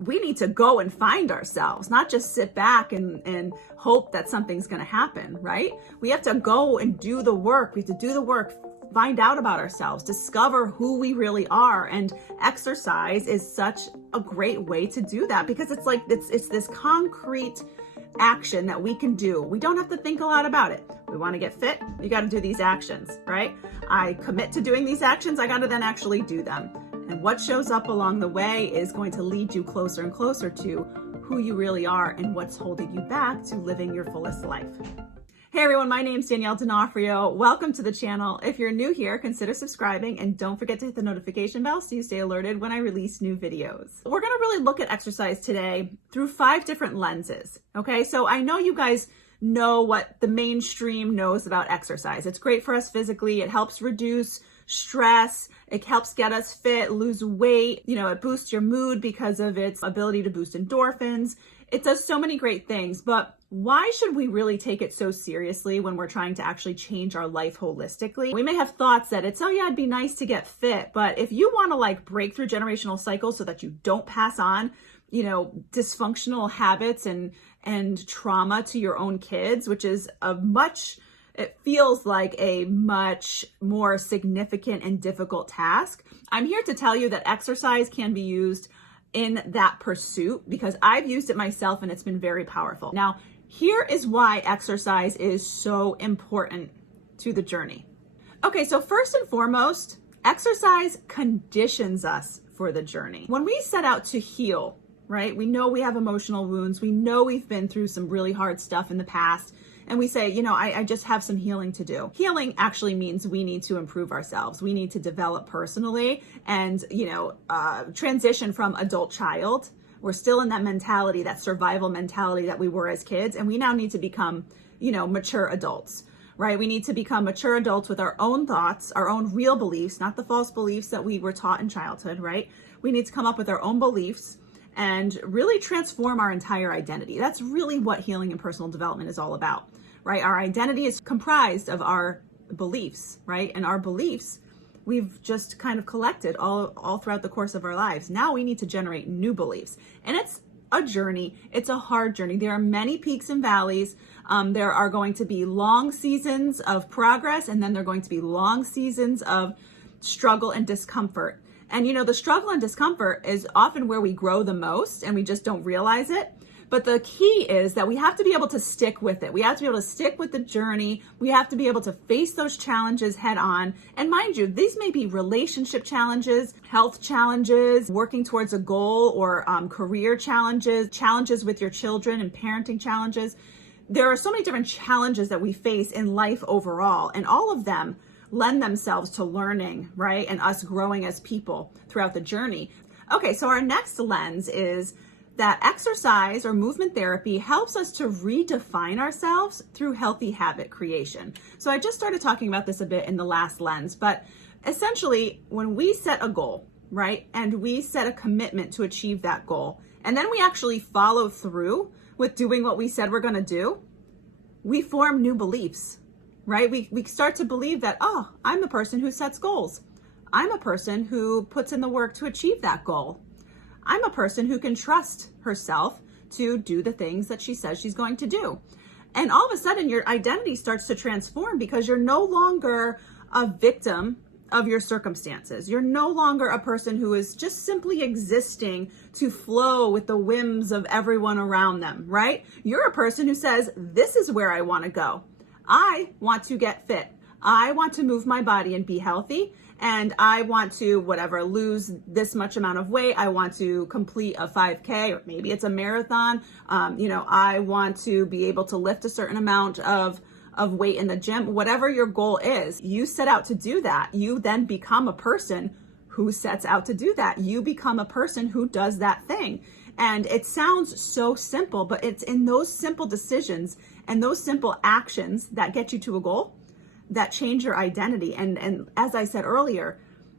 we need to go and find ourselves, not just sit back and hope that something's going to happen, right? We have to go and do the work. We have to do the work, find out about ourselves, discover who we really are. And exercise is such a great way to do that, because it's like, it's this concrete action that we can do. We don't have to think a lot about it. We want to get fit, you got to do these actions, right? I commit to doing these actions, I got to then actually do them. And what shows up along the way is going to lead you closer and closer to who you really are and what's holding you back to living your fullest life. Hey everyone, my name's Danielle D'Onofrio. Welcome to the channel. If you're new here, consider subscribing and don't forget to hit the notification bell so you stay alerted when I release new videos. We're gonna really look at exercise today through 5 different lenses, okay? So I know you guys know what the mainstream knows about exercise. It's great for us physically. It helps reduce stress. It helps get us fit, lose weight. You know, it boosts your mood because of its ability to boost endorphins. It does so many great things, but why should we really take it so seriously when we're trying to actually change our life holistically? We may have thoughts that it's, oh yeah, it'd be nice to get fit, but if you want to like break through generational cycles so that you don't pass on, you know, dysfunctional habits and trauma to your own kids, which is it feels like a much more significant and difficult task. I'm here to tell you that exercise can be used in that pursuit because I've used it myself and it's been very powerful. Now, here is why exercise is so important to the journey. Okay, so first and foremost, exercise conditions us for the journey. When we set out to heal, right? We know we have emotional wounds. We know we've been through some really hard stuff in the past. And we say, you know, I just have some healing to do. Healing actually means we need to improve ourselves. We need to develop personally and, you know, transition from adult child. We're still in that mentality, that survival mentality that we were as kids. And we now need to become, you know, mature adults, right? We need to become mature adults with our own thoughts, our own real beliefs, not the false beliefs that we were taught in childhood, right? We need to come up with our own beliefs and really transform our entire identity. That's really what healing and personal development is all about, right? Our identity is comprised of our beliefs, right? And our beliefs, we've just kind of collected all throughout the course of our lives. Now we need to generate new beliefs. And it's a journey. It's a hard journey. There are many peaks and valleys. There are going to be long seasons of progress, and then there are going to be long seasons of struggle and discomfort. And you know, the struggle and discomfort is often where we grow the most and we just don't realize it. But the key is that we have to be able to stick with it. We have to be able to stick with the journey. We have to be able to face those challenges head on. And mind you, these may be relationship challenges, health challenges, working towards a goal, or career challenges, challenges with your children and parenting challenges. There are so many different challenges that we face in life overall, and all of them lend themselves to learning, right? And us growing as people throughout the journey. Okay, so our next lens is that exercise or movement therapy helps us to redefine ourselves through healthy habit creation. So I just started talking about this a bit in the last lens, but essentially when we set a goal, right? And we set a commitment to achieve that goal, and then we actually follow through with doing what we said we're gonna do, we form new beliefs, right? We start to believe that, oh, I'm the person who sets goals. I'm a person who puts in the work to achieve that goal. I'm a person who can trust herself to do the things that she says she's going to do. And all of a sudden your identity starts to transform because you're no longer a victim of your circumstances. You're no longer a person who is just simply existing to flow with the whims of everyone around them, right? You're a person who says, this is where I want to go. I want to get fit. I want to move my body and be healthy. And I want to, lose this much amount of weight. I want to complete a 5K, or maybe it's a marathon. You know, I want to be able to lift a certain amount of weight in the gym. Whatever your goal is, you set out to do that. You then become a person who sets out to do that. You become a person who does that thing. And it sounds so simple, but it's in those simple decisions and those simple actions that get you to a goal that change your identity. And as I said earlier,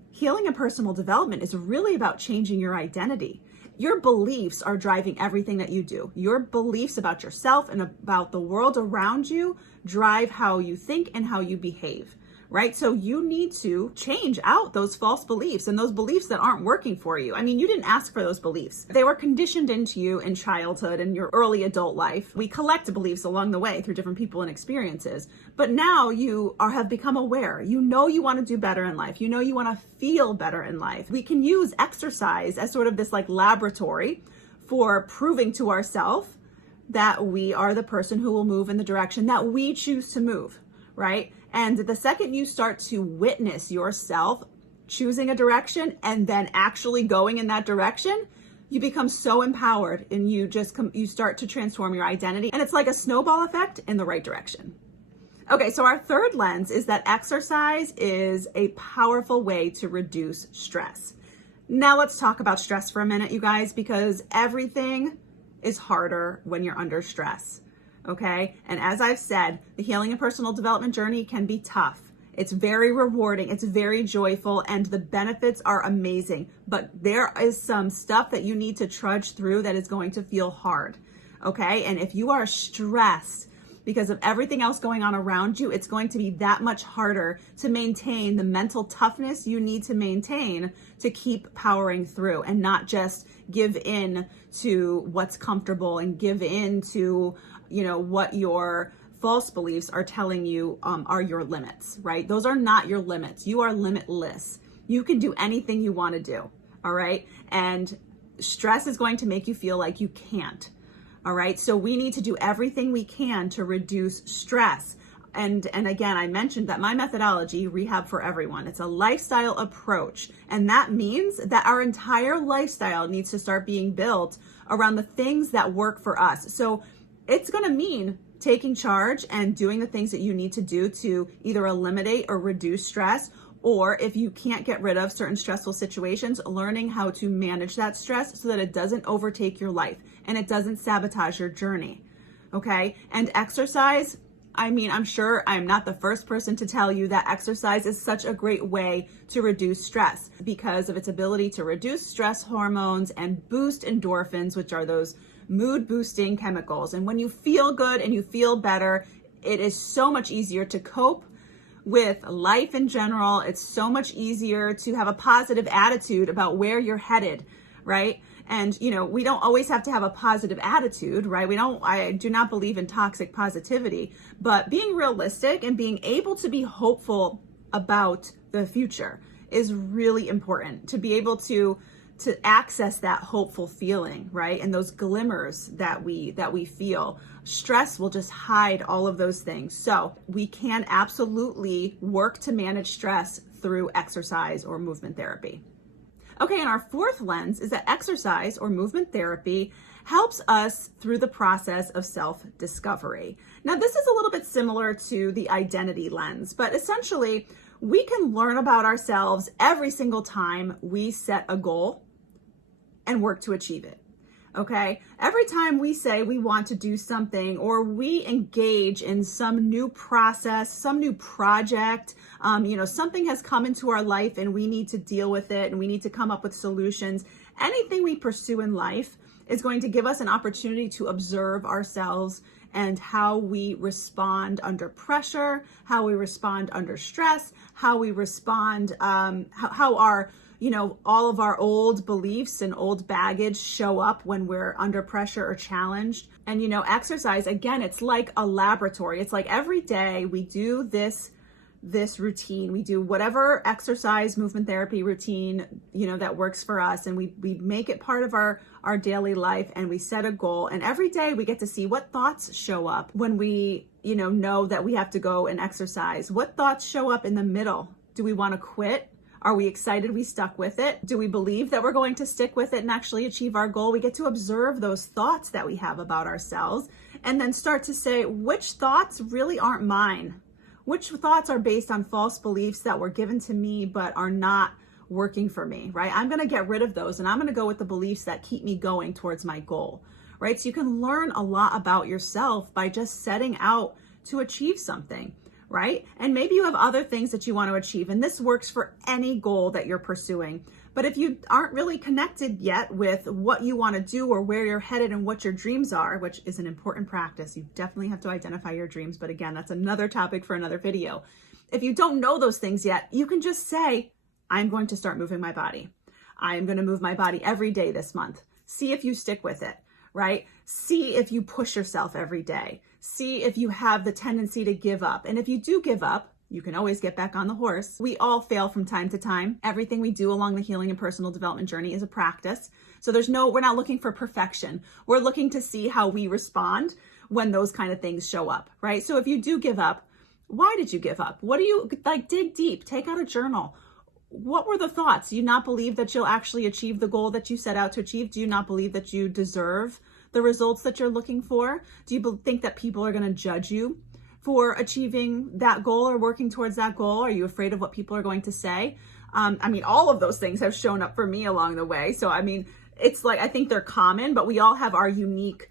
healing and personal development is really about changing your identity. Your beliefs are driving everything that you do. Your beliefs about yourself and about the world around you drive how you think and how you behave, right? So you need to change out those false beliefs and those beliefs that aren't working for you. I mean, you didn't ask for those beliefs. They were conditioned into you in childhood and your early adult life. We collect beliefs along the way through different people and experiences. But now you have become aware. You know you want to do better in life. You know you want to feel better in life. We can use exercise as sort of this like laboratory for proving to ourselves that we are the person who will move in the direction that we choose to move, right? And the second you start to witness yourself choosing a direction and then actually going in that direction, you become so empowered and you start to transform your identity. And it's like a snowball effect in the right direction. Okay, so our third lens is that exercise is a powerful way to reduce stress. Now let's talk about stress for a minute, you guys, because everything is harder when you're under stress. Okay. And as I've said, the healing and personal development journey can be tough. It's very rewarding. It's very joyful and the benefits are amazing, but there is some stuff that you need to trudge through that is going to feel hard. Okay. And if you are stressed because of everything else going on around you, it's going to be that much harder to maintain the mental toughness you need to maintain to keep powering through and not just give in to what's comfortable and give in to what your false beliefs are telling you are your limits, right? Those are not your limits. You are limitless. You can do anything you want to do, all right? And stress is going to make you feel like you can't, all right? So we need to do everything we can to reduce stress. And again, I mentioned that my methodology, Rehab for Everyone, it's a lifestyle approach. And that means that our entire lifestyle needs to start being built around the things that work for us. So it's going to mean taking charge and doing the things that you need to do to either eliminate or reduce stress, or if you can't get rid of certain stressful situations, learning how to manage that stress so that it doesn't overtake your life and it doesn't sabotage your journey. Okay. And exercise, I mean, I'm sure I'm not the first person to tell you that exercise is such a great way to reduce stress because of its ability to reduce stress hormones and boost endorphins, which are those mood boosting chemicals. And when you feel good and you feel better, it is so much easier to cope with life in general. It's so much easier to have a positive attitude about where you're headed, right? And, we don't always have to have a positive attitude, right? I do not believe in toxic positivity, but being realistic and being able to be hopeful about the future is really important, to be able to access that hopeful feeling, right? And those glimmers that we feel. Stress will just hide all of those things. So we can absolutely work to manage stress through exercise or movement therapy. Okay, and our fourth lens is that exercise or movement therapy helps us through the process of self-discovery. Now, this is a little bit similar to the identity lens, but essentially we can learn about ourselves every single time we set a goal and work to achieve it. Okay. Every time we say we want to do something or we engage in some new process, some new project, something has come into our life and we need to deal with it and we need to come up with solutions. Anything we pursue in life is going to give us an opportunity to observe ourselves and how we respond under pressure, how we respond under stress, how we respond, how our all of our old beliefs and old baggage show up when we're under pressure or challenged. And, exercise, again, it's like a laboratory. It's like every day we do this routine. We do whatever exercise, movement therapy routine, that works for us. And we make it part of our daily life and we set a goal. And every day we get to see what thoughts show up when we, know that we have to go and exercise. What thoughts show up in the middle? Do we want to quit? Are we excited we stuck with it? Do we believe that we're going to stick with it and actually achieve our goal? We get to observe those thoughts that we have about ourselves and then start to say, which thoughts really aren't mine? Which thoughts are based on false beliefs that were given to me but are not working for me, right? I'm going to get rid of those and I'm going to go with the beliefs that keep me going towards my goal, right? So you can learn a lot about yourself by just setting out to achieve something. Right? And maybe you have other things that you want to achieve, and this works for any goal that you're pursuing. But if you aren't really connected yet with what you want to do or where you're headed and what your dreams are, which is an important practice, you definitely have to identify your dreams. But again, that's another topic for another video. if you don't know those things yet, you can just say, I'm going to start moving my body. I am going to move my body every day this month. See if you stick with it, right? See if you push yourself every day. See if you have the tendency to give up. And if you do give up, you can always get back on the horse. We all fail from time to time. Everything we do along the healing and personal development journey is a practice. So we're not looking for perfection. We're looking to see how we respond when those kind of things show up, right? So if you do give up, why did you give up? What do you dig deep, take out a journal. What were the thoughts? Do you not believe that you'll actually achieve the goal that you set out to achieve? Do you not believe that you deserve the results that you're looking for? Do you think that people are going to judge you for achieving that goal or working towards that goal? Are you afraid of what people are going to say? All of those things have shown up for me along the way. So, it's like, I think they're common, but we all have our unique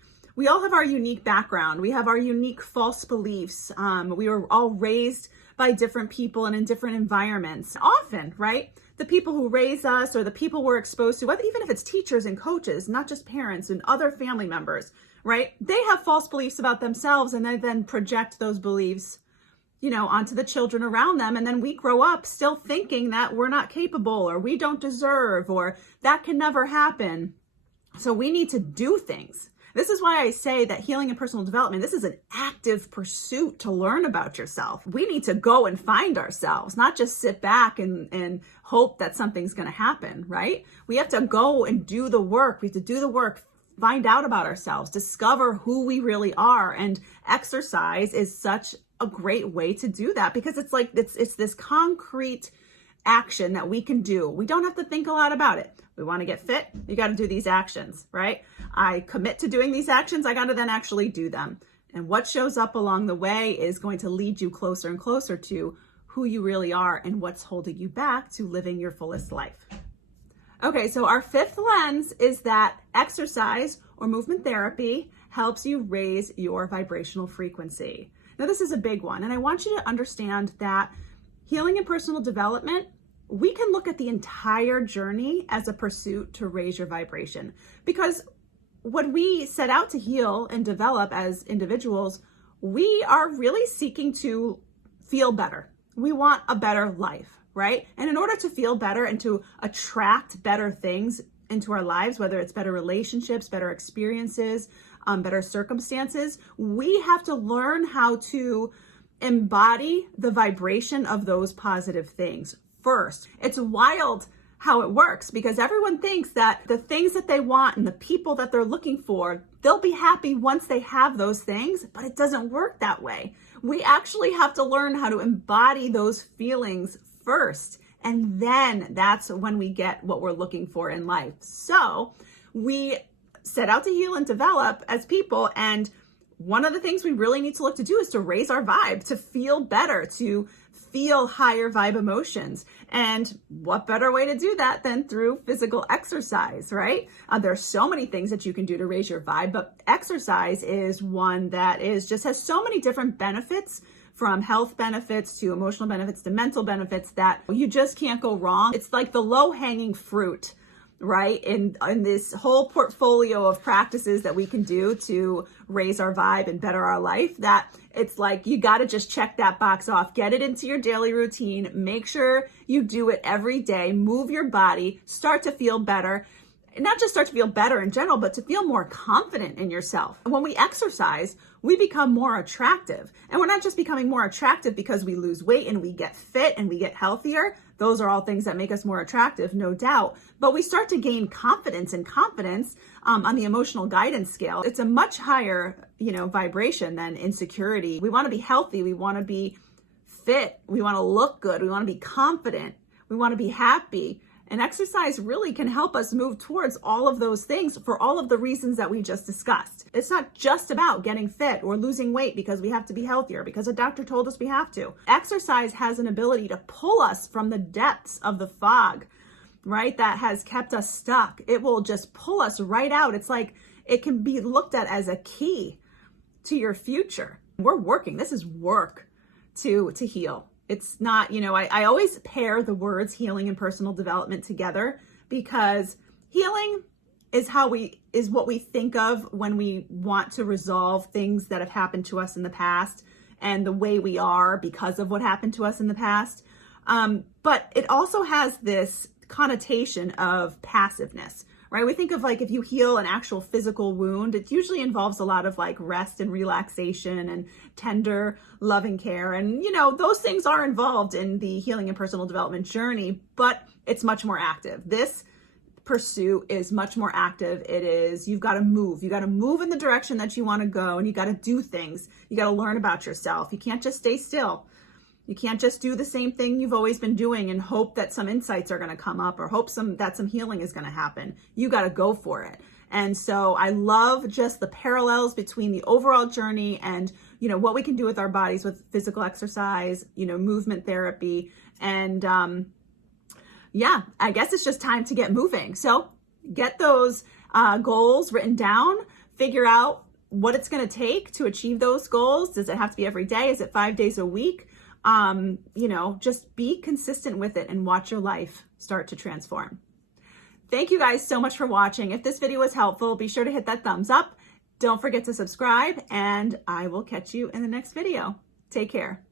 background. We have our unique false beliefs. We were all raised by different people and in different environments. Often, right? The people who raise us or the people we're exposed to, even if it's teachers and coaches, not just parents and other family members, right? They have false beliefs about themselves and they then project those beliefs, onto the children around them. And then we grow up still thinking that we're not capable or we don't deserve or that can never happen. So we need to do things. This is why I say that healing and personal development, this is an active pursuit to learn about yourself. We need to go and find ourselves, not just sit back and hope that something's going to happen, right? We have to go and do the work. We have to do the work, find out about ourselves, discover who we really are. And exercise is such a great way to do that because it's this concrete action that we can do. We don't have to think a lot about it. We want to get fit, you got to do these actions, right? I commit to doing these actions, I got to then actually do them. And what shows up along the way is going to lead you closer and closer to who you really are and what's holding you back to living your fullest life. Okay, so our fifth lens is that exercise or movement therapy helps you raise your vibrational frequency. Now, this is a big one, and I want you to understand that healing and personal development, we can look at the entire journey as a pursuit to raise your vibration. Because when we set out to heal and develop as individuals, we are really seeking to feel better. We want a better life, right? And in order to feel better and to attract better things into our lives, whether it's better relationships, better experiences, better circumstances, we have to learn how to embody the vibration of those positive things first. It's wild how it works because everyone thinks that the things that they want and the people that they're looking for, they'll be happy once they have those things, but it doesn't work that way. We actually have to learn how to embody those feelings first. And then that's when we get what we're looking for in life. So we set out to heal and develop as people, and one of the things we really need to look to do is to raise our vibe, to feel better, to feel higher vibe emotions. And what better way to do that than through physical exercise, right? There's so many things that you can do to raise your vibe, but exercise is one that has so many different benefits, from health benefits to emotional benefits to mental benefits, that you just can't go wrong. It's like the low-hanging fruit, right? In this whole portfolio of practices that we can do to raise our vibe and better our life, that it's like you got to just check that box off, get it into your daily routine, make sure you do it every day, move your body, start to feel better. Not just start to feel better in general, but to feel more confident in yourself. When we exercise, we become more attractive. And we're not just becoming more attractive because we lose weight and we get fit and we get healthier. Those are all things that make us more attractive, no doubt. But we start to gain confidence, and confidence on the emotional guidance scale, it's a much higher, vibration than insecurity. We want to be healthy. We want to be fit. We want to look good. We want to be confident. We want to be happy. And exercise really can help us move towards all of those things for all of the reasons that we just discussed. It's not just about getting fit or losing weight because we have to be healthier, because a doctor told us we have to. Exercise has an ability to pull us from the depths of the fog, right? That has kept us stuck. It will just pull us right out. It's like it can be looked at as a key to your future. We're working. This is work to heal. It's not, I always pair the words healing and personal development together, because healing is what we think of when we want to resolve things that have happened to us in the past and the way we are because of what happened to us in the past. But it also has this connotation of passiveness, right? We think of like if you heal an actual physical wound, it usually involves a lot of like rest and relaxation and tender loving care. And, you know, those things are involved in the healing and personal development journey, but it's much more active. This pursuit is much more active. It is, you've got to move. You got to move in the direction that you want to go, and you got to do things. You got to learn about yourself. You can't just stay still. You can't just do the same thing you've always been doing and hope that some insights are going to come up or hope that some healing is going to happen. You got to go for it. And so I love just the parallels between the overall journey and, you know, what we can do with our bodies with physical exercise, you know, movement therapy. And yeah, I guess it's just time to get moving. So get those goals written down, figure out what it's going to take to achieve those goals. Does it have to be every day? Is it 5 days a week? You know, just be consistent with it and watch your life start to transform. Thank you guys so much for watching. If this video was helpful, be sure to hit that thumbs up. Don't forget to subscribe, and I will catch you in the next video. Take care.